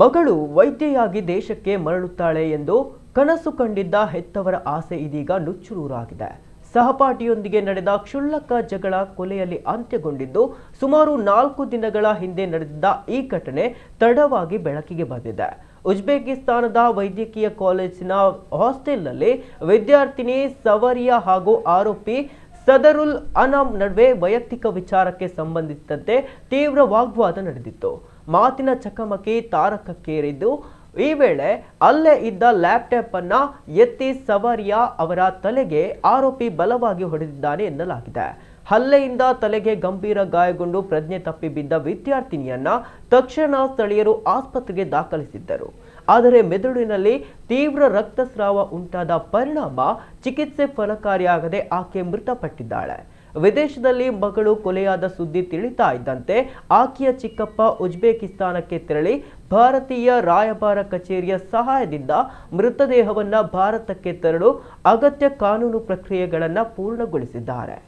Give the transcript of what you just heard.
ಮಗಳು ವೈದ್ಯೆಯಾಗಿ ದೇಶಕ್ಕೆ ಮರಳುತ್ತಾಳೆ ಎಂದು ಕನಸು ಕಂಡಿದ್ದ ಹೆತ್ತವರ ಆಸೆ ಇದೀಗ ನುಚ್ಚುನೂರಾಗಿದೆ. ಸಹಪಾಠಿಯೊಂದಿಗೆ ನಡೆದ ಕ್ಷುಲ್ಲಕ ಜಗಳ ಕೊಲೆಯಲ್ಲಿ ಅಂತ್ಯಗೊಂಡಿದ್ದು ಸುಮಾರು 4 ದಿನಗಳ ಹಿಂದೆ ನಡೆದಿದ್ದ ಈ ಘಟನೆ ತಡವಾಗಿ ಬೆಳಕಿಗೆ ಬಂದಿದೆ. ಉಜ್ಬೇಕಿಸ್ತಾನದ ವೈದ್ಯಕೀಯ ಕಾಲೇಜಿನ ಹಾಸ್ಟೆಲ್ನಲ್ಲಿ ವಿದ್ಯಾರ್ಥಿನಿ ಸವರಿಯಾ ಹಾಗೂ ಆರೋಪಿ ಸದರುಲ್ ಅನಾಮ್ ನಡುವೆ ವೈಯಕ್ತಿಕ ವಿಚಾರಕ್ಕೆ ಸಂಬಂಧಿಸಿದಂತೆ ತೀವ್ರ ವಾಗ್ವಾದ ನಡೆದಿತ್ತು. ಮಾತಿನ ಚಕಮಕಿ ತಾರಕಕ್ಕೇರಿದ್ದು ಈ ವೇಳೆ ಅಲ್ಲೇ ಇದ್ದ ಲ್ಯಾಪ್ಟಾಪ್ ಅನ್ನ ಎತ್ತಿ ಸವರಿಯಾ ಅವರ ತಲೆಗೆ ಆರೋಪಿ ಬಲವಾಗಿ ಹೊಡೆದಿದ್ದಾನೆ ಎನ್ನಲಾಗಿದೆ. ಹಲ್ಲೆಯಿಂದ ತಲೆಗೆ ಗಂಭೀರ ಗಾಯಗೊಂಡು ಪ್ರಜ್ಞೆ ತಪ್ಪಿ ಬಿದ್ದ ವಿದ್ಯಾರ್ಥಿನಿಯನ್ನ ತಕ್ಷಣ ಸ್ಥಳೀಯರು ಆಸ್ಪತ್ರೆಗೆ ದಾಖಲಿಸಿದ್ದರು. ಆದರೆ ಮೆದುಳಿನಲ್ಲಿ ತೀವ್ರ ರಕ್ತಸ್ರಾವ ಉಂಟಾದ ಪರಿಣಾಮ ಚಿಕಿತ್ಸೆ ಫಲಕಾರಿಯಾಗದೆ ಆಕೆ ಮೃತಪಟ್ಟಿದ್ದಾಳೆ. ವಿದೇಶದಲ್ಲಿ ಮಗಳು ಕೊಲೆಯಾದ ಸುದ್ದಿ ತಿಳಿತಾ ಇದ್ದಂತೆ ಆಕೆಯ ಚಿಕ್ಕಪ್ಪ ಉಜ್ಬೇಕಿಸ್ತಾನಕ್ಕೆ ತೆರಳಿ ಭಾರತೀಯ ರಾಯಭಾರ ಕಚೇರಿಯ ಸಹಾಯದಿಂದ ಮೃತದೇಹವನ್ನು ಭಾರತಕ್ಕೆ ತರಲು ಅಗತ್ಯ ಕಾನೂನು ಪ್ರಕ್ರಿಯೆಗಳನ್ನು ಪೂರ್ಣಗೊಳಿಸಿದ್ದಾರೆ.